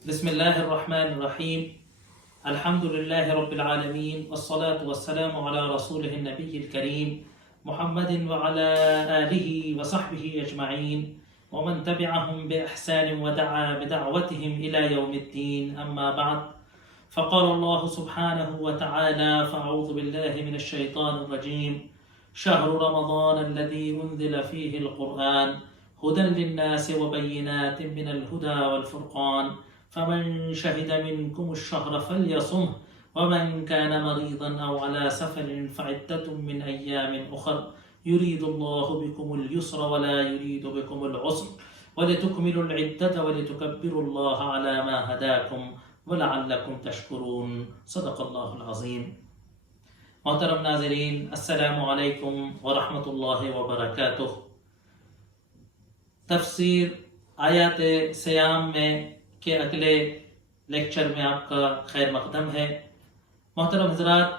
بسم الله الرحمن الرحيم. الحمد لله رب العالمين، والصلاة والسلام على رسوله النبي الكريم محمد وعلى آله وصحبه أجمعين ومن تبعهم بإحسان ودعا بدعوتهم إلى يوم الدين. أما بعد، فقال الله سبحانه وتعالى: فأعوذ بالله من الشيطان الرجيم. شهر رمضان الذي أنزل فيه القرآن هدى للناس وبينات من الهدى والفرقان فمن شهد منكم الشهر فليصمه ومن كان مريضا أو على سفر فعدة من أيام أخر يريد الله بكم اليسر ولا يريد بكم العسر ولتكملوا العدة ولتكبروا الله على ما هداكم ولعلكم تشکرون. صدق اللہ العظیم. محترم ناظرین، السلام علیکم ورحمۃ اللہ وبرکاتہ. تفسیر آیات سیام میں کے اگلے لیکچر میں آپ کا خیر مقدم ہے. محترم حضرات،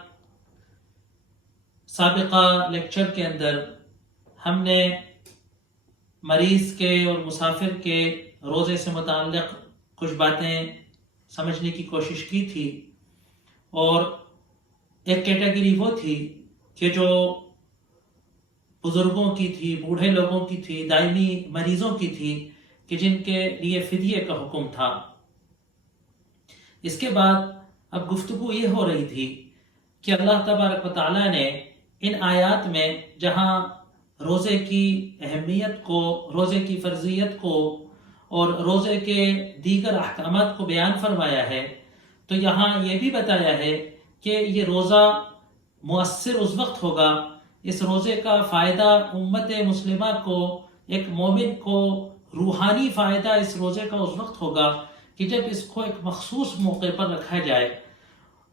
سابقہ لیکچر کے اندر ہم نے مریض کے اور مسافر کے روزے سے متعلق کچھ باتیں سمجھنے کی کوشش کی تھی، اور ایک کیٹیگری وہ تھی کہ جو بزرگوں کی تھی، بوڑھے لوگوں کی تھی، دائمی مریضوں کی تھی، کہ جن کے لیے فدیے کا حکم تھا. اس کے بعد اب گفتگو یہ ہو رہی تھی کہ اللہ تبارک و تعالیٰ نے ان آیات میں جہاں روزے کی اہمیت کو، روزے کی فرضیت کو اور روزے کے دیگر احکامات کو بیان فرمایا ہے، تو یہاں یہ بھی بتایا ہے کہ یہ روزہ مؤثر اس وقت ہوگا، اس روزے کا فائدہ امت مسلمہ کو، ایک مومن کو روحانی فائدہ اس روزے کا اس وقت ہوگا کہ جب اس کو ایک مخصوص موقع پر رکھا جائے.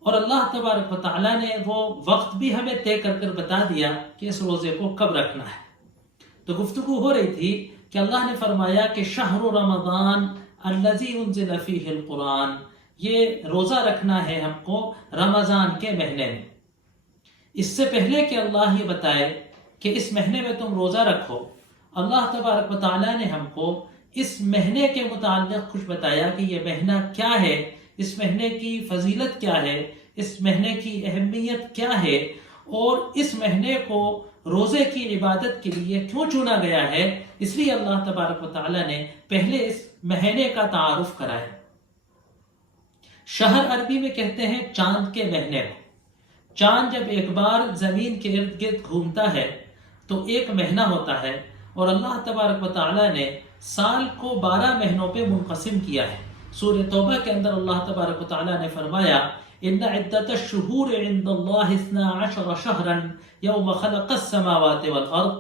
اور اللہ تبارک و تعالیٰ نے وہ وقت بھی ہمیں طے کر بتا دیا کہ اس روزے کو کب رکھنا ہے. تو گفتگو ہو رہی تھی کہ اللہ نے فرمایا کہ شہر رمضان الذی انزل فیہ القرآن، یہ روزہ رکھنا ہے ہم کو رمضان کے مہینے میں. اس سے پہلے کہ اللہ یہ بتائے کہ اس مہینے میں تم روزہ رکھو، اللہ تبارک و تعالیٰ نے ہم کو اس مہینے کے متعلق کچھ بتایا کہ یہ مہینہ کیا ہے، اس مہینے کی فضیلت کیا ہے، اس مہینے کی اہمیت کیا ہے، اور اس مہینے کو روزے کی عبادت کے لیے کیوں چنا گیا ہے. اس لیے اللہ تبارک و تعالیٰ نے پہلے اس مہینے کا تعارف کرایا. شہر عربی میں کہتے ہیں چاند کے مہینے کو. چاند جب ایک بار زمین کے ارد گرد گھومتا ہے تو ایک مہینہ ہوتا ہے، اور اللہ تبارک و تعالیٰ نے سال کو 12 مہینوں پہ منقسم کیا ہے. سورہ توبہ کے اندر اللہ تبارک و تعالیٰ نے فرمایا: ان عدت الشہور عند اللہ 12 شہرا یوم خلق السماوات والارض،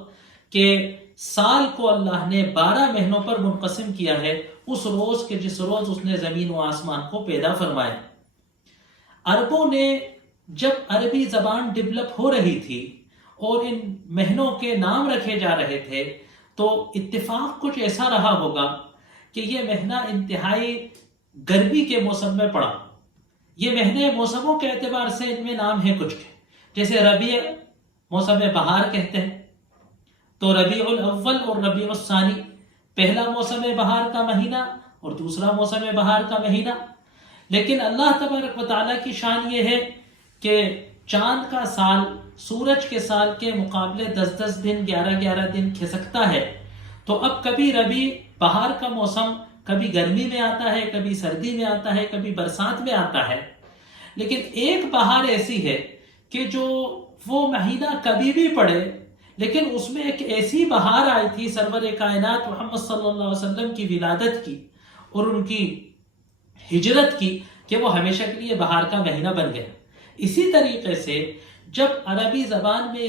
کہ سال کو اللہ نے 12 مہینوں پر منقسم کیا ہے اس روز کے جس روز اس نے زمین و آسمان کو پیدا فرمایا. عربوں نے جب عربی زبان ڈیولپ ہو رہی تھی اور ان مہینوں کے نام رکھے جا رہے تھے، تو اتفاق کچھ ایسا رہا ہوگا کہ یہ مہینہ انتہائی گرمی کے موسم میں پڑا. یہ مہینے موسموں کے اعتبار سے ان میں نام ہے کچھ کے، جیسے ربیع موسم بہار کہتے ہیں، تو ربیع الاول اور ربیع الثانی، پہلا موسم بہار کا مہینہ اور دوسرا موسم بہار کا مہینہ. لیکن اللہ تبارک و تعالیٰ کی شان یہ ہے کہ چاند کا سال سورج کے سال کے مقابلے 10 دن 11 دن کھسکتا ہے. تو اب کبھی ربیع بہار کا موسم کبھی گرمی میں آتا ہے، کبھی سردی میں آتا ہے، کبھی برسات میں آتا ہے. لیکن ایک بہار ایسی ہے کہ جو وہ مہینہ کبھی بھی پڑے، لیکن اس میں ایک ایسی بہار آئی تھی سرور کائنات محمد صلی اللہ علیہ وسلم کی ولادت کی اور ان کی ہجرت کی، کہ وہ ہمیشہ کے لیے بہار کا مہینہ بن گیا. اسی طریقے سے جب عربی زبان میں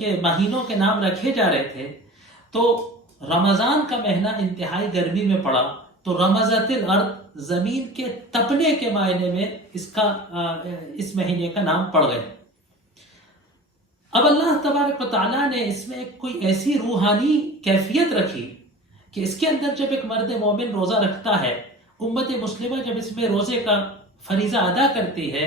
یہ مہینوں کے نام رکھے جا رہے تھے، تو رمضان کا مہینہ انتہائی گرمی میں پڑا، تو رمضت الارض، زمین کے تپنے کے معنی میں اس مہینے کا نام پڑ گئے. اب اللہ تبارک و تعالیٰ نے اس میں کوئی ایسی روحانی کیفیت رکھی کہ اس کے اندر جب ایک مرد مومن روزہ رکھتا ہے، امت مسلمہ جب اس میں روزے کا فریضہ ادا کرتی ہے،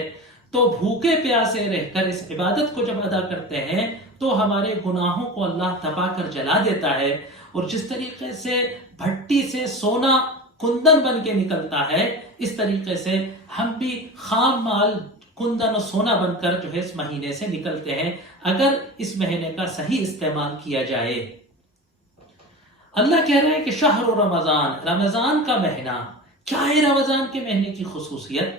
تو بھوکے پیاسے رہ کر اس عبادت کو جب ادا کرتے ہیں تو ہمارے گناہوں کو اللہ تپا کر جلا دیتا ہے. اور جس طریقے سے بھٹی سے سونا کندن بن کے نکلتا ہے، اس طریقے سے ہم بھی خام مال کندن و سونا بن کر جو ہے اس مہینے سے نکلتے ہیں، اگر اس مہینے کا صحیح استعمال کیا جائے۔ اللہ کہہ رہے ہیں کہ شہر رمضان، رمضان کا مہینہ، کیا ہے رمضان کے مہینے کی خصوصیت،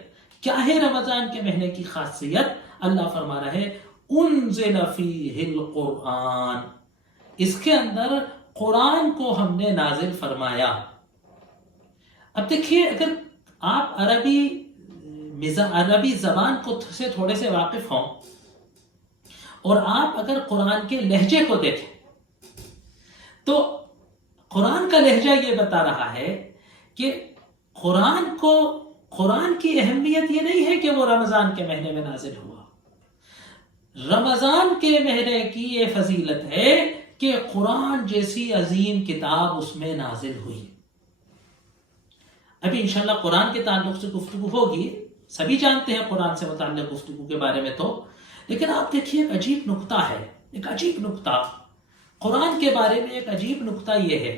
کیا ہے رمضان کے مہینے کی خاصیت؟ اللہ فرما رہے ہیں انزل فیہ القرآن، اس کے اندر قرآن کو ہم نے نازل فرمایا۔ اب دیکھیے، اگر آپ عربی زبان کو سے تھوڑے سے واقف ہوں اور آپ اگر قرآن کے لہجے کو دیکھیں تو قرآن کا لہجہ یہ بتا رہا ہے کہ قرآن کی اہمیت یہ نہیں ہے کہ وہ رمضان کے مہینے میں نازل ہوا، رمضان کے مہینے کی یہ فضیلت ہے کہ قرآن جیسی عظیم کتاب اس میں نازل ہوئی۔ ابھی انشاءاللہ قرآن کے تعلق سے گفتگو ہوگی، سبھی جانتے ہیں قرآن سے متعلق گفتگو کے بارے میں تو، لیکن آپ دیکھیے ایک عجیب نکتہ ہے، ایک عجیب نکتہ قرآن کے بارے میں، ایک عجیب نکتہ یہ ہے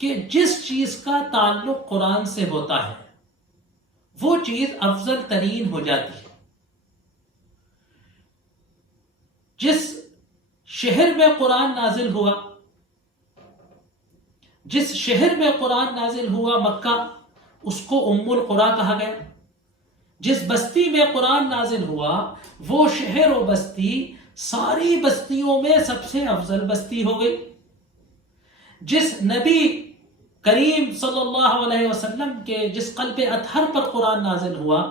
کہ جس چیز کا تعلق قرآن سے ہوتا ہے وہ چیز افضل ترین ہو جاتی ہے۔ جس شہر میں قرآن نازل ہوا، جس شہر میں قرآن نازل ہوا مکہ، اس کو ام القریٰ کہا گیا۔ جس بستی میں قرآن نازل ہوا وہ شہر و بستی ساری بستیوں میں سب سے افضل بستی ہو گئی۔ جس نبی کریم صلی اللہ علیہ وسلم کے جس قلب اطہر پر قرآن نازل ہوا،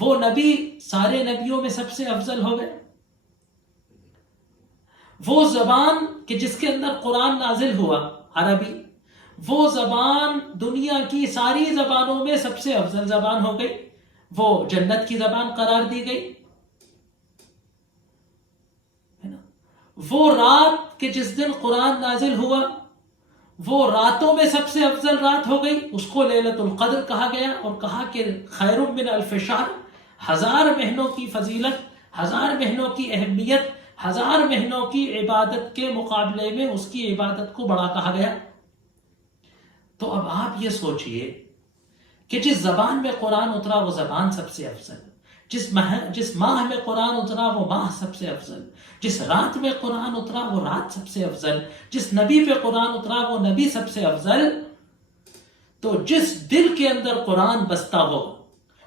وہ نبی سارے نبیوں میں سب سے افضل ہو گئے۔ وہ زبان کہ جس کے اندر قرآن نازل ہوا، عربی، وہ زبان دنیا کی ساری زبانوں میں سب سے افضل زبان ہو گئی، وہ جنت کی زبان قرار دی گئی۔ وہ رات کہ جس دن قرآن نازل ہوا وہ راتوں میں سب سے افضل رات ہو گئی، اس کو لیلۃ القدر کہا گیا، اور کہا کہ خیر من الف شہر، 1000 مہینوں کی فضیلت، 1000 مہینوں کی اہمیت، 1000 مہینوں کی عبادت کے مقابلے میں اس کی عبادت کو بڑا کہا گیا۔ تو اب آپ یہ سوچئے کہ جس زبان میں قرآن اترا وہ زبان سب سے افضل، جس ماہ میں قرآن اترا وہ ماہ سب سے افضل، جس رات میں قرآن اترا وہ رات سب سے افضل، جس نبی پہ قرآن اترا وہ نبی سب سے افضل۔ تو جس دل کے اندر قرآن بستا ہو،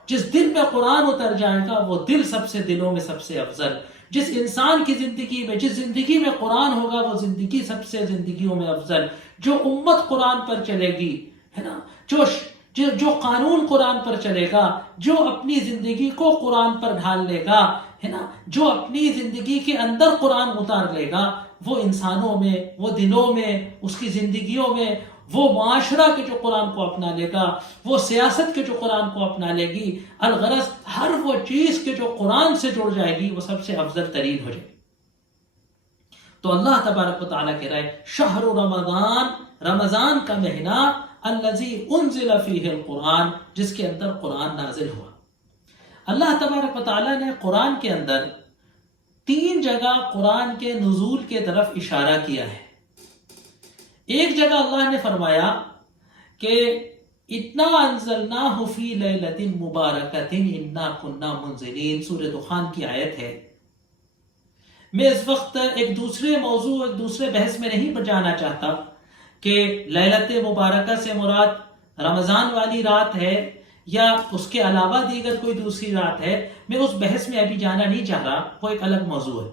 جس دل میں قرآن اتر جائے گا وہ دل سب سے دلوں میں سب سے افضل۔ جس انسان کی زندگی میں، جس زندگی میں قرآن ہوگا وہ زندگی سب سے زندگیوں میں افضل۔ جو امت قرآن پر چلے گی، ہے نا، جو قانون قرآن پر چلے گا، جو اپنی زندگی کو قرآن پر ڈھال لے گا، ہے نا، جو اپنی زندگی کے اندر قرآن اتار لے گا، وہ انسانوں میں، وہ دلوں میں، اس کی زندگیوں میں، وہ معاشرہ کے جو قرآن کو اپنا لے گا، وہ سیاست کے جو قرآن کو اپنا لے گی، الغرض ہر وہ چیز کے جو قرآن سے جڑ جائے گی وہ سب سے افضل ترین ہو جائے گی۔ تو اللہ تبارک و تعالیٰ کہہ رہا ہے شہر رمضان، رمضان کا مہینہ، الذی انزل فیہ القرآن، جس کے اندر قرآن نازل ہوا۔ اللہ تبارک و تعالیٰ نے قرآن کے اندر 3 جگہ قرآن کے نزول کے طرف اشارہ کیا ہے۔ ایک جگہ اللہ نے فرمایا کہ اِنَّا أَنزَلْنَاهُ فِي لَيْلَةٍ مُبَارَكَةٍ إِنَّا كُنَّا مُنزِلِينَ، سورہ دخان کی آیت ہے۔ میں اس وقت ایک دوسرے موضوع، ایک دوسرے بحث میں نہیں جانا چاہتا کہ لیلت مبارکہ سے مراد رمضان والی رات ہے یا اس کے علاوہ دیگر کوئی دوسری رات ہے، میں اس بحث میں ابھی جانا نہیں چاہ رہا، وہ ایک الگ موضوع ہے۔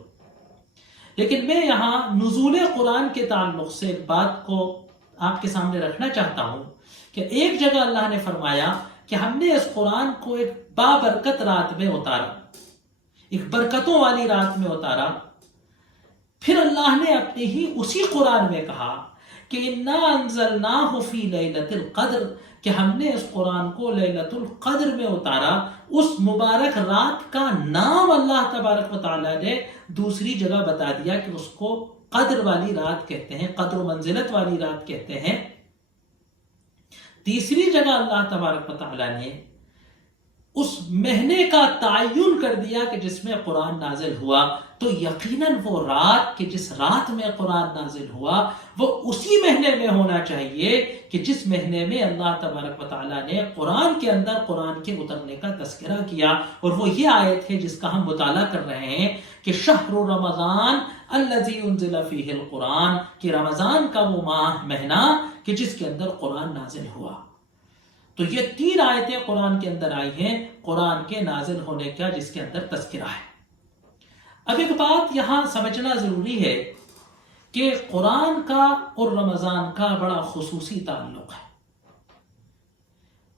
لیکن میں یہاں نزول قرآن کے تعلق سے ایک بات کو آپ کے سامنے رکھنا چاہتا ہوں کہ ایک جگہ اللہ نے فرمایا کہ ہم نے اس قرآن کو ایک بابرکت رات میں اتارا، ایک برکتوں والی رات میں اتارا۔ پھر اللہ نے اپنے ہی اسی قرآن میں کہا کہ اِنَّا أَنزَلْنَاهُ فِي لَيْلَةِ الْقَدْرِ، کہ ہم نے اس قرآن کو لیلۃ القدر میں اتارا۔ اس مبارک رات کا نام اللہ تبارک و تعالیٰ نے دوسری جگہ بتا دیا کہ اس کو قدر والی رات کہتے ہیں، قدر و منزلت والی رات کہتے ہیں۔ تیسری جگہ اللہ تبارک و تعالیٰ نے اس مہینے کا تعین کر دیا کہ جس میں قرآن نازل ہوا، تو یقیناً وہ رات کہ جس رات میں قرآن نازل ہوا وہ اسی مہینے میں ہونا چاہیے کہ جس مہینے میں اللہ تبارک و تعالیٰ نے قرآن کے اندر قرآن کے اترنے کا تذکرہ کیا، اور وہ یہ آیت ہے جس کا ہم مطالعہ کر رہے ہیں کہ شہر رمضان الذی انزل فیہ القرآن، کہ رمضان کا وہ مہینہ کہ جس کے اندر قرآن نازل ہوا۔ تو یہ 3 آیتیں قرآن کے اندر آئی ہیں قرآن کے نازل ہونے کا، جس کے اندر تذکرہ ہے۔ اب ایک بات یہاں سمجھنا ضروری ہے کہ قرآن کا اور رمضان کا بڑا خصوصی تعلق ہے۔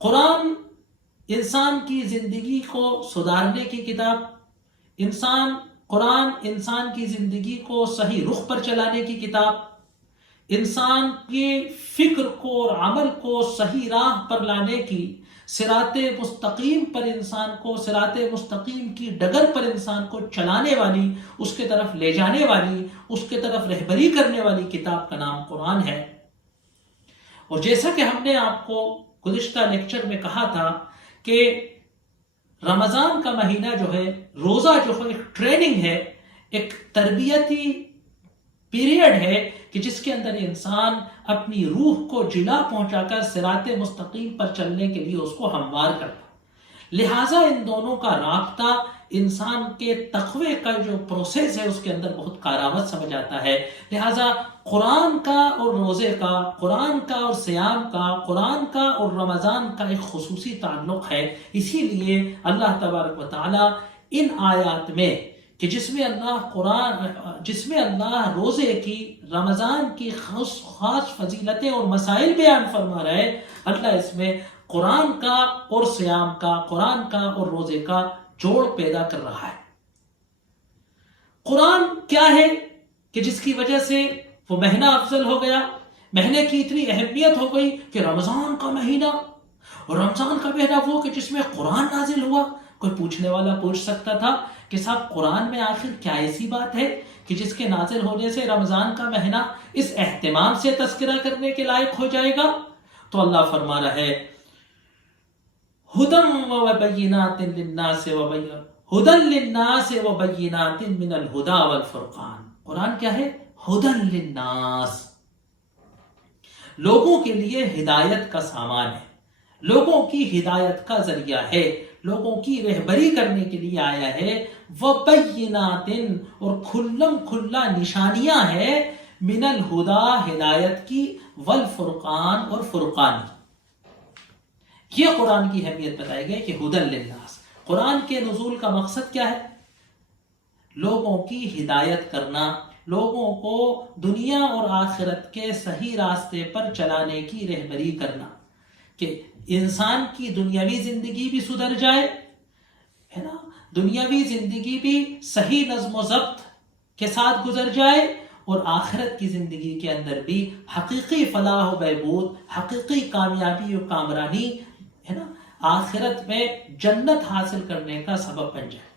قرآن انسان کی زندگی کو سدھارنے کی کتاب، قرآن انسان کی زندگی کو صحیح رخ پر چلانے کی کتاب، انسان کی فکر کو اور عمل کو صحیح راہ پر لانے کی، صراط مستقیم پر انسان کو، صراط مستقیم کی ڈگر پر انسان کو چلانے والی، اس کے طرف لے جانے والی، اس کے طرف رہبری کرنے والی کتاب کا نام قرآن ہے۔ اور جیسا کہ ہم نے آپ کو گزشتہ لیکچر میں کہا تھا کہ رمضان کا مہینہ جو ہے، روزہ جو ہے ایک ٹریننگ ہے، ایک تربیتی پیریڈ ہے کہ جس کے اندر انسان اپنی روح کو جلا پہنچا کر صراط مستقیم پر چلنے کے لیے اس کو ہموار کرتا۔ لہٰذا ان دونوں کا رابطہ انسان کے تقوی کا جو پروسیس ہے اس کے اندر بہت کارآمد سمجھ آتا ہے۔ لہٰذا قرآن کا اور روزے کا، قرآن کا اور صیام کا، قرآن کا اور رمضان کا ایک خصوصی تعلق ہے۔ اسی لیے اللہ تبارک و تعالیٰ ان آیات میں کہ جس میں اللہ روزے کی، رمضان کی خاص فضیلتیں اور مسائل بیان فرما رہے، اللہ اس میں قرآن کا اور صیام کا، قرآن کا اور روزے کا جوڑ پیدا کر رہا ہے۔ قرآن کیا ہے کہ جس کی وجہ سے وہ مہینہ افضل ہو گیا، مہینے کی اتنی اہمیت ہو گئی کہ رمضان کا مہینہ، اور رمضان کا مہینہ وہ کہ جس میں قرآن نازل ہوا۔ کوئی پوچھنے والا پوچھ سکتا تھا کہ صاحب قرآن میں آخر کیا ایسی بات ہے کہ جس کے نازل ہونے سے رمضان کا مہینہ اس اہتمام سے تذکرہ کرنے کے لائق ہو جائے گا؟ تو اللہ فرما رہا ہے ہدی للناس وبینات من الہدی والفرقان۔ قرآن کیا ہے؟ ہدی للناس، لوگوں کے لیے ہدایت کا سامان ہے، لوگوں کی ہدایت کا ذریعہ ہے، لوگوں کی رہبری کرنے کے لیے آیا ہے۔ وبینات، اور کھلم کھلا نشانیاں ہیں، من الہدی ہدایت کی، والفرقان اور فرقان۔ یہ قرآن کی اہمیت بتائی گئی کہ ہدی للناس۔ قرآن کے نزول کا مقصد کیا ہے؟ لوگوں کی ہدایت کرنا، لوگوں کو دنیا اور آخرت کے صحیح راستے پر چلانے کی رہبری کرنا، کہ انسان کی دنیاوی زندگی بھی سدھر جائے، ہے نا، دنیاوی زندگی بھی صحیح نظم و ضبط کے ساتھ گزر جائے، اور آخرت کی زندگی کے اندر بھی حقیقی فلاح و بہبود، حقیقی کامیابی و کامرانی، ہے نا، آخرت میں جنت حاصل کرنے کا سبب بن جائے۔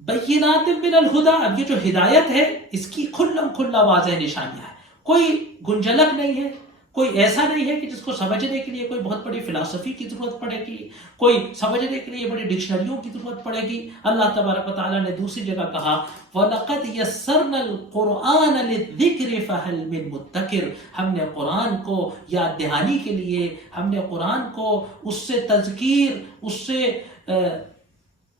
بینات من الہدی، اب یہ جو ہدایت ہے اس کی کھلم کھلا واضح نشانیاں ہیں، کوئی گنجلک نہیں ہے، کوئی ایسا نہیں ہے کہ جس کو سمجھنے کے لیے کوئی بہت بڑی فلسفی کی ضرورت پڑے گی، کوئی سمجھنے کے لیے بڑی ڈکشنریوں کی ضرورت پڑے گی۔ اللہ تبارک و تعالیٰ نے دوسری جگہ کہا وَلَقَدْ يَسَّرْنَا الْقُرْآنَ لِلذِّكْرِ فَهَلْ مِن مُدَّكِرٍ، ہم نے قرآن کو یاد دہانی کے لیے، ہم نے قرآن کو اس سے تذکیر، اس سے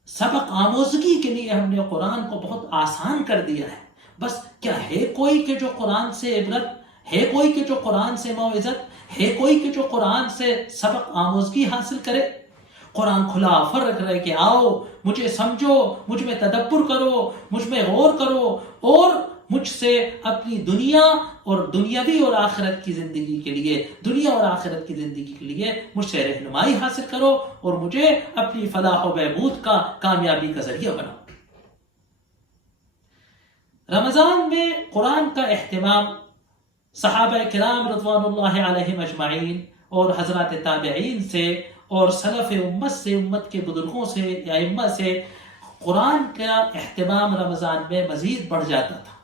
سبق آموزگی کے لیے ہم نے قرآن کو بہت آسان کر دیا ہے۔ بس کیا ہے کوئی کہ جو قرآن سے عبرت، ہے کوئی کہ جو قرآن سے موعظت، ہے کوئی کہ جو قرآن سے سبق آموزگی حاصل کرے؟ قرآن کھلا آفر رکھ رہے کہ آؤ مجھے سمجھو، مجھ میں تدبر کرو، مجھ میں غور کرو، اور مجھ سے اپنی دنیا اور دنیاوی اور آخرت کی زندگی کے لیے، دنیا اور آخرت کی زندگی کے لیے مجھ سے رہنمائی حاصل کرو، اور مجھے اپنی فلاح و بہبود کا، کامیابی کا ذریعہ بناؤ۔ رمضان میں قرآن کا اہتمام صحابہ کرام رضوان اللہ علیہم اجمعین اور حضرات تابعین سے اور سلف امت سے، امت کے بزرگوں سے یا ائمہ سے، قرآن کا اہتمام رمضان میں مزید بڑھ جاتا تھا۔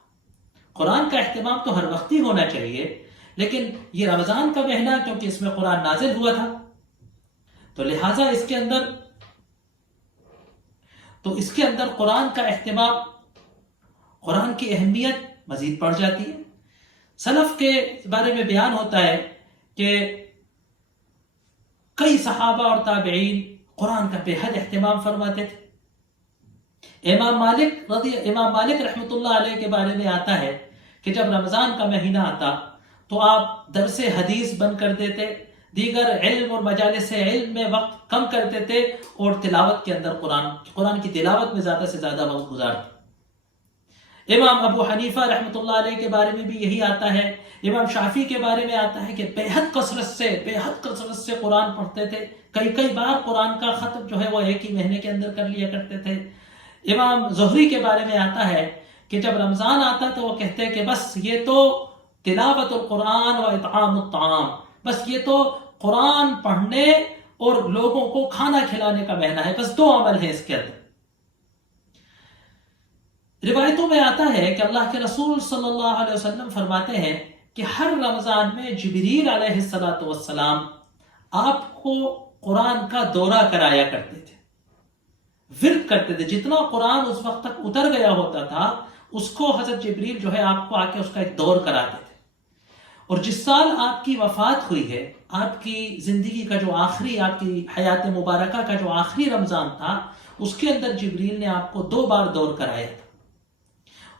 قرآن کا اہتمام تو ہر وقت ہی ہونا چاہیے، لیکن یہ رمضان کا مہینہ کیونکہ اس میں قرآن نازل ہوا تھا، تو لہٰذا اس کے اندر قرآن کا اہتمام، قرآن کی اہمیت مزید بڑھ جاتی ہے۔ سلف کے بارے میں بیان ہوتا ہے کہ کئی صحابہ اور تابعین قرآن کا بے حد اہتمام فرماتے تھے۔ امام مالک رحمۃ اللہ علیہ کے بارے میں آتا ہے کہ جب رمضان کا مہینہ آتا تو آپ درس حدیث بند کر دیتے، دیگر علم اور مجالس علم میں وقت کم کرتے تھے اور تلاوت کے اندر قرآن کی تلاوت میں زیادہ سے زیادہ وقت گزارتے۔ امام ابو حنیفہ رحمۃ اللہ علیہ کے بارے میں بھی یہی آتا ہے۔ امام شافعی کے بارے میں آتا ہے کہ بے حد کثرت سے قرآن پڑھتے تھے، کئی بار قرآن کا ختم جو ہے وہ ایک ہی مہینے کے اندر کر لیا کرتے تھے۔ امام زہری کے بارے میں آتا ہے کہ جب رمضان آتا تو وہ کہتے کہ بس یہ تو تلاوت القرآن و اطعام الطعام، بس یہ تو قرآن پڑھنے اور لوگوں کو کھانا کھلانے کا مہینہ ہے، بس 2 عمل ہیں اس کے اندر۔ روایتوں میں آتا ہے کہ اللہ کے رسول صلی اللہ علیہ وسلم فرماتے ہیں کہ ہر رمضان میں جبریل علیہ السلام آپ کو قرآن کا دورہ کرایا کرتے تھے، ورد کرتے تھے۔ جتنا قرآن اس وقت تک اتر گیا ہوتا تھا اس کو حضرت جبریل جو ہے آپ کو آ کے اس کا ایک دور کراتے تھے۔ اور جس سال آپ کی وفات ہوئی ہے، آپ کی زندگی کا جو آخری، آپ کی حیات مبارکہ کا جو آخری رمضان تھا، اس کے اندر جبریل نے آپ کو 2 بار دور کرایا تھا۔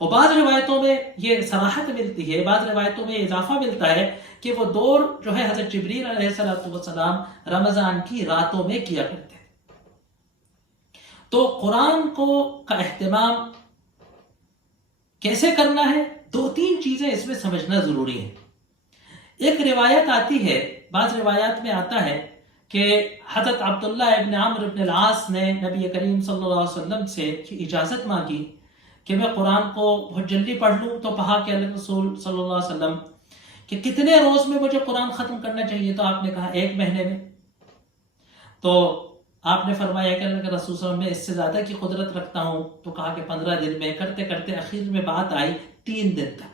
اور بعض روایتوں میں یہ صراحت ملتی ہے، بعض روایتوں میں اضافہ ملتا ہے کہ وہ دور جو ہے حضرت جبریل علیہ السلام رمضان کی راتوں میں کیا کرتے ہیں۔ تو قرآن کا اہتمام کیسے کرنا ہے، 2-3 چیزیں اس میں سمجھنا ضروری ہے۔ ایک روایت آتی ہے، بعض روایات میں آتا ہے کہ حضرت عبداللہ ابن عمرو ابن العاص نے نبی کریم صلی اللہ علیہ وسلم سے اجازت مانگی کہ میں قرآن کو بہت جلدی پڑھ لوں، تو کہا کہ اللہ رسول صلی اللہ علیہ وسلم کہ کتنے روز میں مجھے قرآن ختم کرنا چاہیے؟ تو آپ نے کہا 1 مہینے میں۔ تو آپ نے فرمایا کہ اللہ کے رسول صلی اللہ علیہ وسلم میں اس سے زیادہ کی قدرت رکھتا ہوں، تو کہا کہ 15 دن میں، کرتے کرتے اخیر میں بات آئی 3 دن تک۔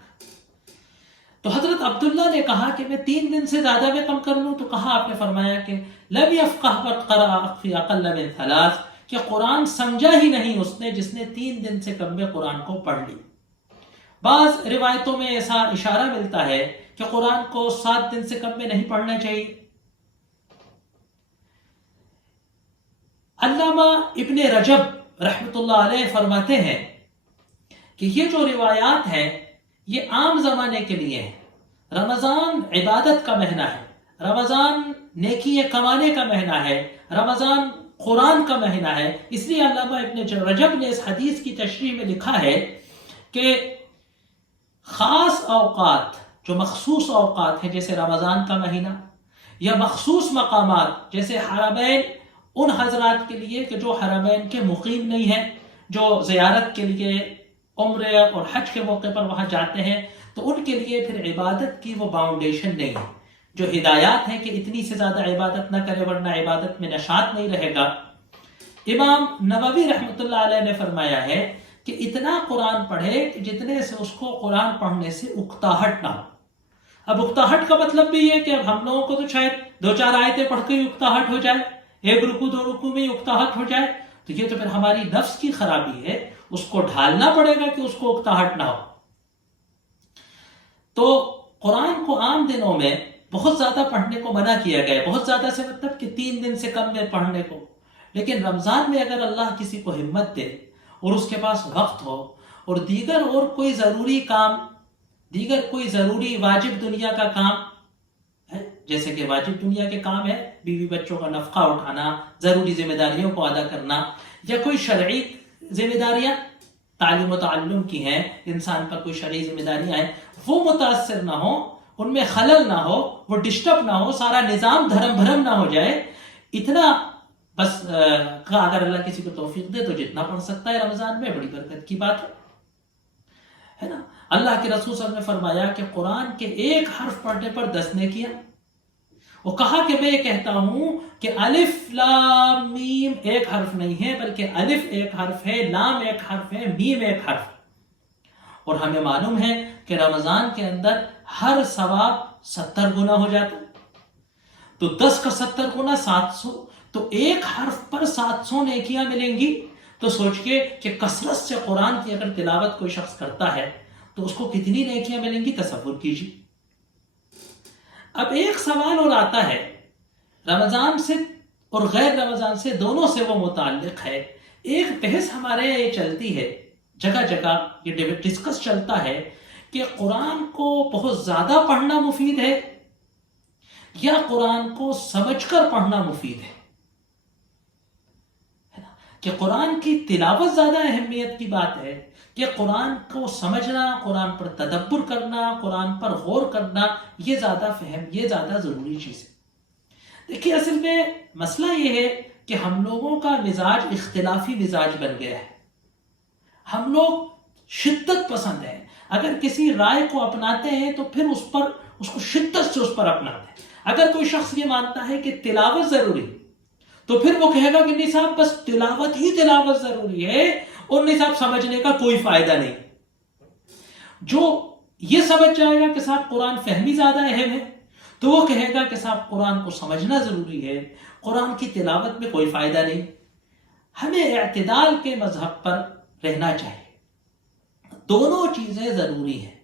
تو حضرت عبداللہ نے کہا کہ میں 3 دن سے زیادہ میں کم کر لوں، تو کہا آپ نے فرمایا کہ لم یفقہ پر قرأ فی اقل من 3، کہ قرآن سمجھا ہی نہیں اس نے جس نے 3 دن سے کم میں قرآن کو پڑھ لی۔ بعض روایتوں میں ایسا اشارہ ملتا ہے کہ قرآن کو 7 دن سے کم میں نہیں پڑھنا چاہیے۔ علامہ ابن رجب رحمۃ اللہ علیہ فرماتے ہیں کہ یہ جو روایات ہیں یہ عام زمانے کے لیے ہے۔ رمضان عبادت کا مہینہ ہے، رمضان نیکی کمانے کا مہینہ ہے، رمضان قرآن کا مہینہ ہے۔ اس لیے علامہ ابن رجب نے اس حدیث کی تشریح میں لکھا ہے کہ خاص اوقات، جو مخصوص اوقات ہیں جیسے رمضان کا مہینہ، یا مخصوص مقامات جیسے حرمین، ان حضرات کے لیے کہ جو حرمین کے مقیم نہیں ہیں، جو زیارت کے لیے عمرے اور حج کے موقع پر وہاں جاتے ہیں، تو ان کے لیے پھر عبادت کی وہ باؤنڈیشن نہیں ہے۔ جو ہدایات ہیں کہ اتنی سے زیادہ عبادت نہ کرے ورنہ عبادت میں نشاط نہیں رہے گا۔ امام نووی رحمۃ اللہ علیہ نے فرمایا ہے کہ اتنا قرآن پڑھے کہ جتنے سے اس کو قرآن پڑھنے سے اکتاہٹ نہ ہو۔ اب اکتاہٹ کا مطلب بھی یہ کہ اب ہم لوگوں کو تو شاید 2-4 آیتیں پڑھ کے ہی اکتاہٹ ہو جائے، 1 رکوع 2 رکوع میں ہی اکتاہٹ ہو جائے، تو یہ تو پھر ہماری نفس کی خرابی ہے، اس کو ڈھالنا پڑے گا کہ اس کو اکتاہٹ نہ ہو۔ تو قرآن کو عام دنوں میں بہت زیادہ پڑھنے کو منع کیا گیا ہے، بہت زیادہ سے مطلب کہ 3 دن سے کم میں پڑھنے کو۔ لیکن رمضان میں اگر اللہ کسی کو ہمت دے اور اس کے پاس وقت ہو اور دیگر کوئی ضروری کام، دیگر کوئی ضروری واجب دنیا کا کام ہے، جیسے کہ واجب دنیا کے کام ہے بیوی بچوں کا نفقہ اٹھانا، ضروری ذمہ داریوں کو ادا کرنا، یا کوئی شرعی ذمہ داریاں تعلیم و تعلم کی ہیں، انسان پر کوئی شرعی ذمہ داریاں ہیں، وہ متاثر نہ ہو، ان میں خلل نہ ہو، وہ ڈسٹرب نہ ہو، سارا نظام دھرم بھرم نہ ہو جائے، اتنا بس اگر اللہ کسی کو توفیق دے تو جتنا پڑھ سکتا ہے رمضان میں بڑی برکت کی بات ہے نا۔ اللہ کے رسول صلی اللہ علیہ وسلم نے فرمایا کہ قرآن کے 1 حرف پڑھنے پر 10 نیکیاں۔ وہ کہا کہ میں یہ کہتا ہوں کہ الف لام میم 1 حرف نہیں ہے، بلکہ الف 1 حرف ہے، لام 1 حرف ہے، میم 1 حرف ہے۔ اور ہمیں معلوم ہے کہ رمضان کے اندر ہر ثواب 70 گنا ہو جاتا ہے۔ تو 10 کا 70 گنا 700، تو ایک حرف پر 700 نیکیاں ملیں گی. تو سوچئے کہ کثرت سے قرآن کی اگر تلاوت کوئی شخص کرتا ہے تو اس کو کتنی نیکیاں ملیں گی، تصور کیجیے. اب ایک سوال اور آتا ہے، رمضان سے اور غیر رمضان سے دونوں سے وہ متعلق ہے. ایک بحث ہمارے یہاں یہ چلتی ہے، جگہ جگہ یہ ڈسکس چلتا ہے کہ قرآن کو بہت زیادہ پڑھنا مفید ہے یا قرآن کو سمجھ کر پڑھنا مفید ہے. کہ قرآن کی تلاوت زیادہ اہمیت کی بات ہے کہ قرآن کو سمجھنا، قرآن پر تدبر کرنا، قرآن پر غور کرنا، یہ زیادہ فہم، یہ زیادہ ضروری چیز ہے. دیکھیے اصل میں مسئلہ یہ ہے کہ ہم لوگوں کا مزاج اختلافی مزاج بن گیا ہے. ہم لوگ شدت پسند ہیں، اگر کسی رائے کو اپناتے ہیں تو پھر اس کو شدت سے اس پر اپناتے ہیں. اگر کوئی شخص یہ مانتا ہے کہ تلاوت ضروری تو پھر وہ کہے گا کہ نہیں صاحب بس تلاوت ہی تلاوت ضروری ہے اور نہیں صاحب سمجھنے کا کوئی فائدہ نہیں. جو یہ سمجھ جائے گا کہ صاحب قرآن فہمی زیادہ اہم ہے تو وہ کہے گا کہ صاحب قرآن کو سمجھنا ضروری ہے، قرآن کی تلاوت میں کوئی فائدہ نہیں. ہمیں اعتدال کے مذہب پر رہنا چاہیے. دونوں چیزیں ضروری ہیں،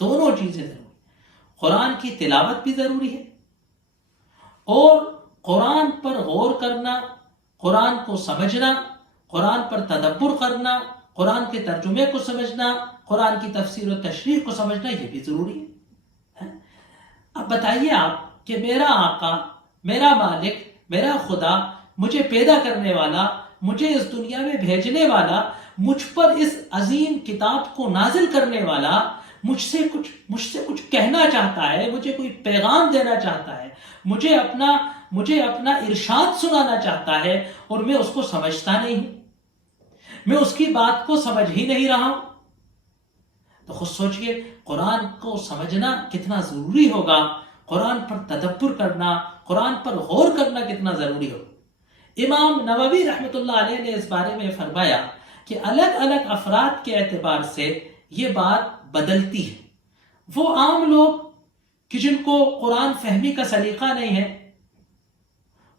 دونوں چیزیں ضروری. قرآن کی تلاوت بھی ضروری ہے اور قرآن پر غور کرنا، قرآن کو سمجھنا، قرآن پر تدبر کرنا، قرآن کے ترجمے کو سمجھنا، قرآن کی تفسیر و تشریح کو سمجھنا، یہ بھی ضروری ہے. اب بتائیے آپ کہ میرا آقا، میرا مالک، میرا خدا، مجھے پیدا کرنے والا، مجھے اس دنیا میں بھیجنے والا، مجھ پر اس عظیم کتاب کو نازل کرنے والا مجھ سے کچھ کہنا چاہتا ہے، مجھے کوئی پیغام دینا چاہتا ہے، مجھے اپنا ارشاد سنانا چاہتا ہے اور میں اس کو سمجھتا نہیں ہوں، میں اس کی بات کو سمجھ ہی نہیں رہا ہوں. تو خود سوچئے قرآن کو سمجھنا کتنا ضروری ہوگا، قرآن پر تدبر کرنا، قرآن پر غور کرنا کتنا ضروری ہوگا. امام نووی رحمۃ اللہ علیہ نے اس بارے میں فرمایا کہ الگ الگ افراد کے اعتبار سے یہ بات بدلتی ہے. وہ عام لوگ کہ جن کو قرآن فہمی کا سلیقہ نہیں ہے،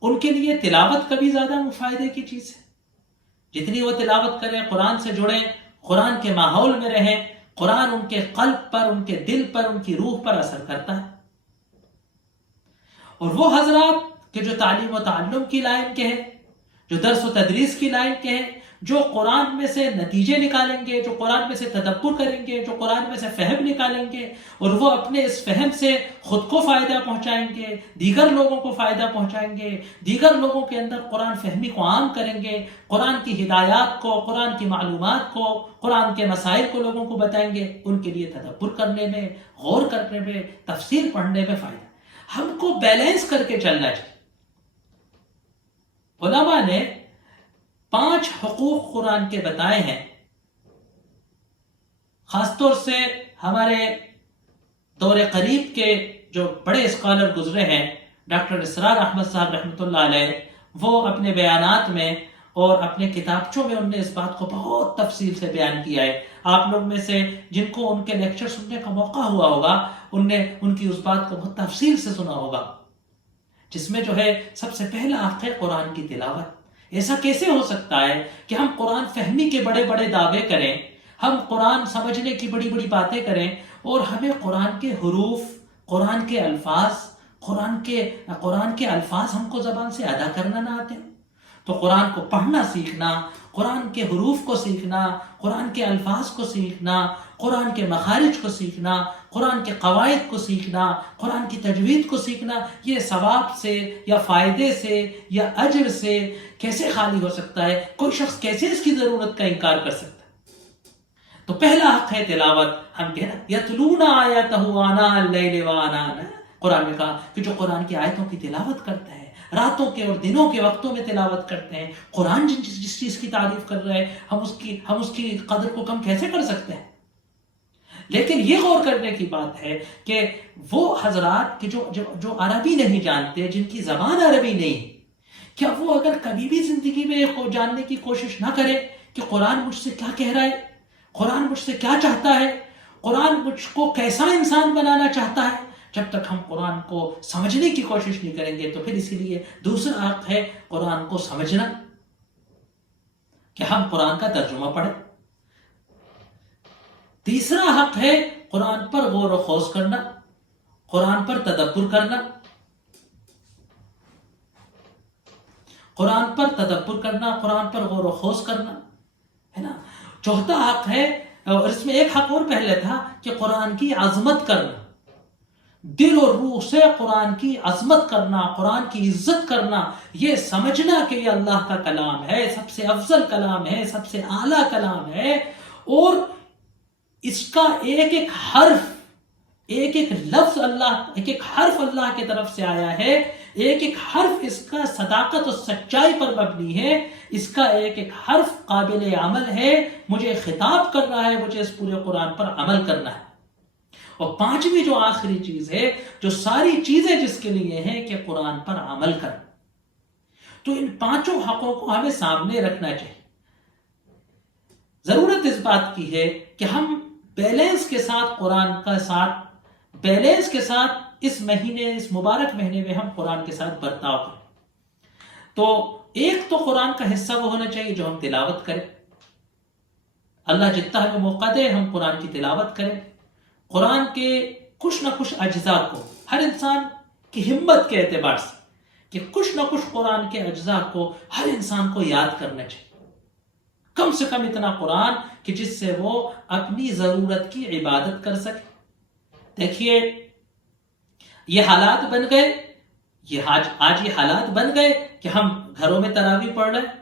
ان کے لیے تلاوت کبھی زیادہ مفائدے کی چیز ہے. جتنی وہ تلاوت کریں، قرآن سے جڑیں، قرآن کے ماحول میں رہیں، قرآن ان کے قلب پر، ان کے دل پر، ان کی روح پر اثر کرتا ہے. اور وہ حضرات کہ جو تعلیم و تعلم کی لائن کے ہیں، جو درس و تدریس کی لائن کے ہیں، جو قرآن میں سے نتیجے نکالیں گے، جو قرآن میں سے تدبر کریں گے، جو قرآن میں سے فہم نکالیں گے اور وہ اپنے اس فہم سے خود کو فائدہ پہنچائیں گے، دیگر لوگوں کو فائدہ پہنچائیں گے، دیگر لوگوں کے اندر قرآن فہمی کو عام کریں گے، قرآن کی ہدایات کو، قرآن کی معلومات کو، قرآن کے مسائل کو لوگوں کو بتائیں گے، ان کے لیے تدبر کرنے میں، غور کرنے میں، تفسیر پڑھنے میں فائدہ. ہم کو بیلنس کر کے چلنا چاہیے. علماء نے 5 حقوق قرآن کے بتائے ہیں. خاص طور سے ہمارے دور قریب کے جو بڑے اسکالر گزرے ہیں، ڈاکٹر اسرار احمد صاحب رحمۃ اللہ علیہ، وہ اپنے بیانات میں اور اپنے کتابچوں میں ان نے اس بات کو بہت تفصیل سے بیان کیا ہے. آپ لوگ میں سے جن کو ان کے لیکچر سننے کا موقع ہوا ہوگا، ان نے ان کی اس بات کو بہت تفصیل سے سنا ہوگا، جس میں جو ہے سب سے پہلا حق ہے قرآن کی تلاوت. ایسا کیسے ہو سکتا ہے کہ ہم قرآن فہمی کے بڑے بڑے دعوے کریں، ہم قرآن سمجھنے کی بڑی بڑی باتیں کریں اور ہمیں قرآن کے حروف، قرآن کے الفاظ ہم کو زبان سے ادا کرنا نہ آتے ہوں. تو قرآن کو پڑھنا سیکھنا، قرآن کے حروف کو سیکھنا، قرآن کے الفاظ کو سیکھنا، قرآن کے مخارج کو سیکھنا، قرآن کے قواعد کو سیکھنا، قرآن کی تجوید کو سیکھنا، یہ ثواب سے یا فائدے سے یا اجر سے کیسے خالی ہو سکتا ہے؟ کوئی شخص کیسے اس کی ضرورت کا انکار کر سکتا ہے؟ تو پہلا حق ہے تلاوت. ہم کہنا یتلون آیاتہ آناء اللیل وآناء النہار، قرآن میں کہا کہ جو قرآن کی آیتوں کی تلاوت کرتا ہے، راتوں کے اور دنوں کے وقتوں میں تلاوت کرتے ہیں، قرآن جس چیز کی تعریف کر رہے ہیں، ہم اس کی قدر کو کم کیسے کر سکتے ہیں؟ لیکن یہ غور کرنے کی بات ہے کہ وہ حضرات کہ جو عربی نہیں جانتے، جن کی زبان عربی نہیں، کیا وہ اگر کبھی بھی زندگی میں جاننے کی کوشش نہ کرے کہ قرآن مجھ سے کیا کہہ رہا ہے، قرآن مجھ سے کیا چاہتا ہے، قرآن مجھ کو کیسا انسان بنانا چاہتا ہے، جب تک ہم قرآن کو سمجھنے کی کوشش نہیں کریں گے تو پھر اسی لیے دوسرا حق ہے قرآن کو سمجھنا، کہ ہم قرآن کا ترجمہ پڑھیں۔ تیسرا حق ہے قرآن پر غور و خوض کرنا، قرآن پر تدبر کرنا، قرآن پر تدبر کرنا، قرآن پر غور و خوض کرنا، ہے نا۔ چوتھا حق ہے، اور اس میں ایک حق اور پہلے تھا، کہ قرآن کی عظمت کرنا، دل اور روح سے قرآن کی عظمت کرنا، قرآن کی عزت کرنا، یہ سمجھنا کہ یہ اللہ کا کلام ہے، سب سے افضل کلام ہے، سب سے اعلیٰ کلام ہے، اور اس کا ایک ایک حرف، ایک ایک لفظ اللہ، ایک ایک حرف اللہ کی طرف سے آیا ہے، ایک ایک حرف اس کا صداقت اور سچائی پر مبنی ہے، اس کا ایک ایک حرف قابل عمل ہے، مجھے خطاب کر رہا ہے، مجھے اس پورے قرآن پر عمل کرنا ہے۔ اور پانچویں جو آخری چیز ہے، جو ساری چیزیں جس کے لیے ہیں کہ قرآن پر عمل کرنا۔ تو ان پانچوں حقوں کو ہمیں سامنے رکھنا چاہیے۔ ضرورت اس بات کی ہے کہ ہم بیلنس کے ساتھ قرآن کا ساتھ، بیلنس کے ساتھ اس مہینے، اس مبارک مہینے میں ہم قرآن کے ساتھ برتاؤ کریں۔ تو ایک تو قرآن کا حصہ وہ ہونا چاہیے جو ہم تلاوت کریں، اللہ جتنا ہمیں موقع دے ہم قرآن کی تلاوت کریں، قرآن کے کچھ نہ کچھ اجزاء کو، ہر انسان کی ہمت کے اعتبار سے، کہ کچھ نہ کچھ قرآن کے اجزاء کو ہر انسان کو یاد کرنا چاہیے، کم سے کم اتنا قرآن کہ جس سے وہ اپنی ضرورت کی عبادت کر سکے۔ دیکھیے یہ حالات بن گئے، آج یہ حالات بن گئے کہ ہم گھروں میں تراویح پڑھ رہے ہیں،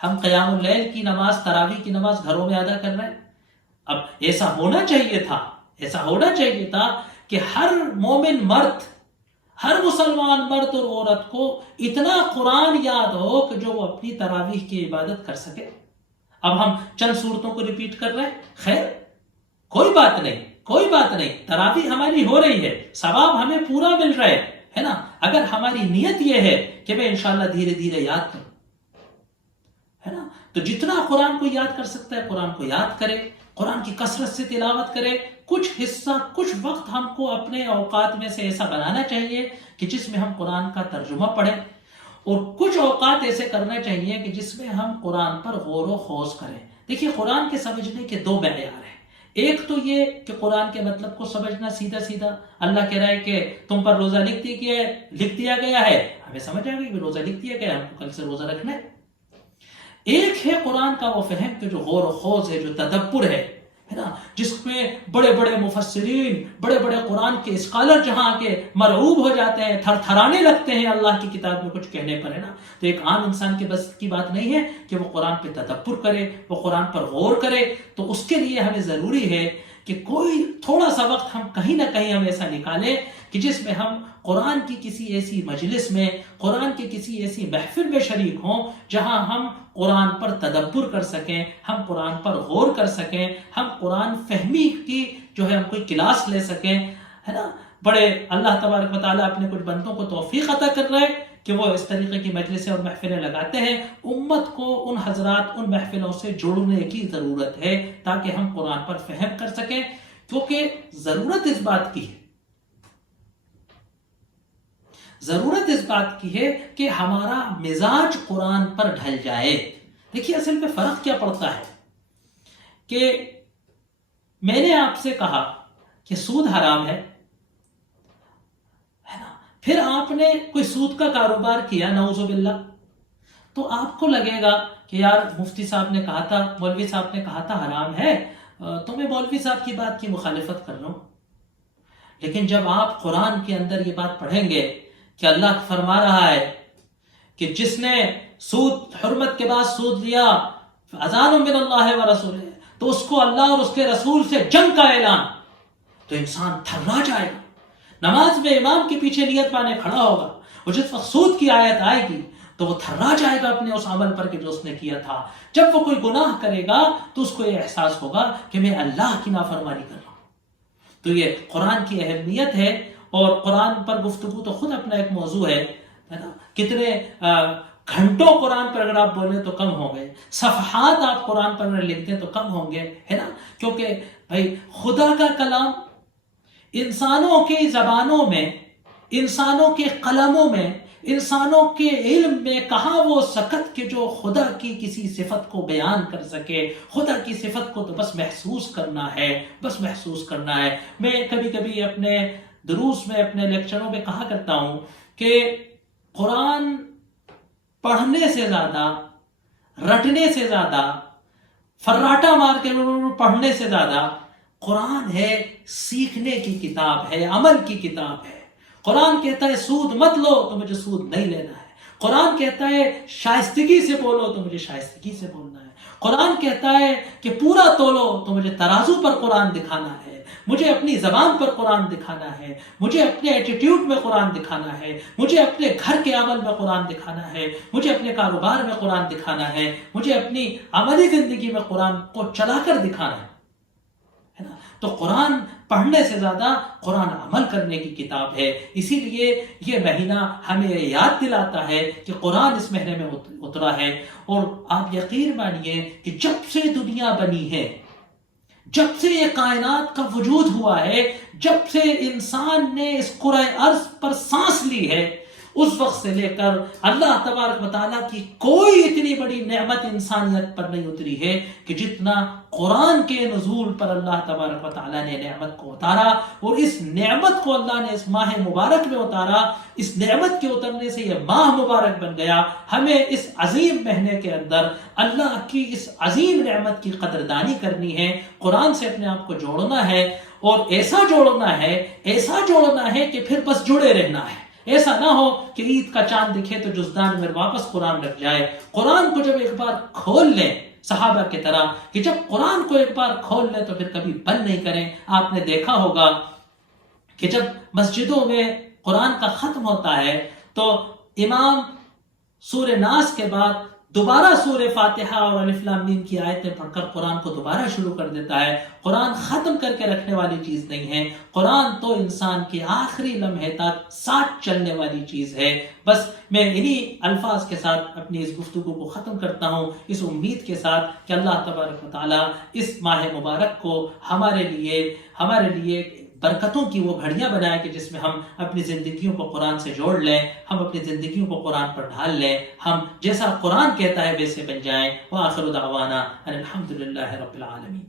ہم قیام اللیل کی نماز، تراویح کی نماز گھروں میں ادا کر رہے ہیں۔ اب ایسا ہونا چاہیے تھا کہ ہر مومن مرد، ہر مسلمان مرد اور عورت کو اتنا قرآن یاد ہو کہ جو وہ اپنی تراویح کی عبادت کر سکے۔ اب ہم چند صورتوں کو ریپیٹ کر رہے ہیں، خیر کوئی بات نہیں، تراویح ہماری ہو رہی ہے، ثواب ہمیں پورا مل رہا ہے نا، اگر ہماری نیت یہ ہے کہ میں انشاءاللہ دھیرے دھیرے یاد کروں، ہے نا، تو جتنا قرآن کو یاد کر سکتا ہے قرآن کو یاد کرے، قرآن کی کثرت سے تلاوت کرے، کچھ حصہ، کچھ وقت ہم کو اپنے اوقات میں سے ایسا بنانا چاہیے کہ جس میں ہم قرآن کا ترجمہ پڑھیں، اور کچھ اوقات ایسے کرنا چاہیے کہ جس میں ہم قرآن پر غور و خوض کریں۔ دیکھیے قرآن کے سمجھنے کے دو معیار ہیں، ایک تو یہ کہ قرآن کے مطلب کو سمجھنا سیدھا سیدھا، اللہ کہہ رہا ہے کہ تم پر روزہ لکھ دیا گیا ہے، ہمیں سمجھ آ گئی کہ روزہ لکھ دیا گیا ہے، ہم کو کل سے روزہ رکھنا ہے۔ ایک ہے قرآن کا وہ فہم کہ جو غور و خوض ہے، جو تدبر ہے نا، جس میں بڑے بڑے مفسرین، بڑے بڑے قرآن کے اسکالر جہاں کے مرعوب ہو جاتے ہیں، تھر تھرانے لگتے ہیں اللہ کی کتاب میں کچھ کہنے پر، ہے نا۔ تو ایک عام انسان کے بس کی بات نہیں ہے کہ وہ قرآن پہ تدبر کرے، وہ قرآن پر غور کرے، تو اس کے لیے ہمیں ضروری ہے کہ کوئی تھوڑا سا وقت ہم کہیں نہ کہیں ہم ایسا نکالیں کہ جس میں ہم قرآن کی کسی ایسی مجلس میں، قرآن کی کسی ایسی محفل میں شریک ہوں جہاں ہم قرآن پر تدبر کر سکیں، ہم قرآن پر غور کر سکیں، ہم قرآن فہمی کی جو ہے ہم کوئی کلاس لے سکیں، ہے نا۔ بڑے اللہ تبارک و تعالیٰ اپنے کچھ بندوں کو توفیق عطا کر رہے ہیں کہ وہ اس طریقے کی مجلسیں اور محفلیں لگاتے ہیں۔ امت کو ان حضرات، ان محفلوں سے جڑنے کی ضرورت ہے تاکہ ہم قرآن پر فہم کر سکیں، کیونکہ ضرورت اس بات کی ہے کہ ہمارا مزاج قرآن پر ڈھل جائے۔ دیکھیے اصل میں فرق کیا پڑتا ہے کہ میں نے آپ سے کہا کہ سود حرام ہے نا، پھر آپ نے کوئی سود کا کاروبار کیا نعوذ باللہ، تو آپ کو لگے گا کہ یار مفتی صاحب نے کہا تھا، مولوی صاحب نے کہا تھا حرام ہے، تو میں مولوی صاحب کی بات کی مخالفت کر رہا ہوں۔ لیکن جب آپ قرآن کے اندر یہ بات پڑھیں گے کہ اللہ فرما رہا ہے کہ جس نے سود، حرمت کے بعد سود لیا، اذان من اللہ و رسول، تو اس کو اللہ اور اس کے رسول سے جنگ کا اعلان، تو انسان تھرا جائے گا، نماز میں امام کے پیچھے نیت بانے کھڑا ہوگا، اور جس وقت سود کی آیت آئے گی تو وہ تھرا جائے گا اپنے اس عمل پر کہ جو اس نے کیا تھا۔ جب وہ کوئی گناہ کرے گا تو اس کو یہ احساس ہوگا کہ میں اللہ کی نافرمانی کر رہا ہوں۔ تو یہ قرآن کی اہمیت ہے، اور قرآن پر گفتگو تو خود اپنا ایک موضوع ہے نا۔ کتنے گھنٹوں قرآن پر اگر آپ بولیں تو کم ہوں گے، صفحات آپ قرآن پر اگر لکھتے تو کم ہوں گے، ہے نا، کیونکہ بھائی خدا کا کلام انسانوں کی زبانوں میں، انسانوں کے قلموں میں، انسانوں کے علم میں کہاں وہ سکت کہ جو خدا کی کسی صفت کو بیان کر سکے. خدا کی صفت کو تو بس محسوس کرنا ہے، بس محسوس کرنا ہے. میں کبھی کبھی اپنے دروس میں، اپنے لیکچروں میں کہا کرتا ہوں کہ قرآن پڑھنے سے زیادہ، رٹنے سے زیادہ، فراٹا مار کے پڑھنے سے زیادہ قرآن ہے سیکھنے کی کتاب ہے، عمل کی کتاب ہے. قرآن کہتا ہے سود مت لو تو مجھے سود نہیں لینا ہے. قرآن کہتا ہے شائستگی سے بولو تو مجھے شائستگی سے بولنا ہے. قرآن کہتا ہے کہ پورا تولو تو مجھے ترازو پر قرآن دکھانا ہے، مجھے اپنی زبان پر قرآن دکھانا ہے، مجھے اپنے ایٹیٹیوڈ میں قرآن دکھانا ہے، مجھے اپنے گھر کے عمل میں قرآن دکھانا ہے، مجھے اپنے کاروبار میں قرآن دکھانا ہے، مجھے اپنی عملی زندگی میں قرآن کو چلا کر دکھانا ہے نا. تو قرآن پڑھنے سے زیادہ قرآن عمل کرنے کی کتاب ہے. اسی لیے یہ مہینہ ہمیں یاد دلاتا ہے کہ قرآن اس مہینے میں اترا ہے. اور آپ یقین مانیے کہ جب سے دنیا بنی ہے، جب سے یہ کائنات کا وجود ہوا ہے، جب سے انسان نے اس کرۂ ارض پر سانس لی ہے، اس وقت سے لے کر اللہ تبارک و تعالیٰ کی کوئی اتنی بڑی نعمت انسانیت پر نہیں اتری ہے کہ جتنا قرآن کے نزول پر اللہ تبارک و تعالیٰ نے نعمت کو اتارا. اور اس نعمت کو اللہ نے اس ماہ مبارک میں اتارا. اس نعمت کے اترنے سے یہ ماہ مبارک بن گیا. ہمیں اس عظیم مہینے کے اندر اللہ کی اس عظیم نعمت کی قدردانی کرنی ہے، قرآن سے اپنے آپ کو جوڑنا ہے، اور ایسا جوڑنا ہے کہ پھر بس جڑے رہنا ہے. ایسا نہ ہو کہ عید کا چاند دکھے تو جزدان میں واپس قرآن رکھ جائے. قرآن کو جب ایک بار کھول لیں صحابہ کی طرح، کہ جب قرآن کو ایک بار کھول لیں تو پھر کبھی بند نہیں کریں. آپ نے دیکھا ہوگا کہ جب مسجدوں میں قرآن کا ختم ہوتا ہے تو امام سورہ ناس کے بعد دوبارہ سورہ فاتحہ اور الف لام میم کی آیتیں پڑھ کر قرآن کو دوبارہ شروع کر دیتا ہے. قرآن ختم کر کے رکھنے والی چیز نہیں ہے. قرآن تو انسان کے آخری لمحے تک ساتھ چلنے والی چیز ہے. بس میں انہی الفاظ کے ساتھ اپنی اس گفتگو کو ختم کرتا ہوں، اس امید کے ساتھ کہ اللہ تبارک و تعالیٰ اس ماہ مبارک کو ہمارے لیے برکتوں کی وہ گھڑیاں بنائے کہ جس میں ہم اپنی زندگیوں کو قرآن سے جوڑ لیں، ہم اپنی زندگیوں کو قرآن پر ڈھال لیں، ہم جیسا قرآن کہتا ہے ویسے بن جائیں. وآخر دعوانا ان الحمد للہ رب العالمین.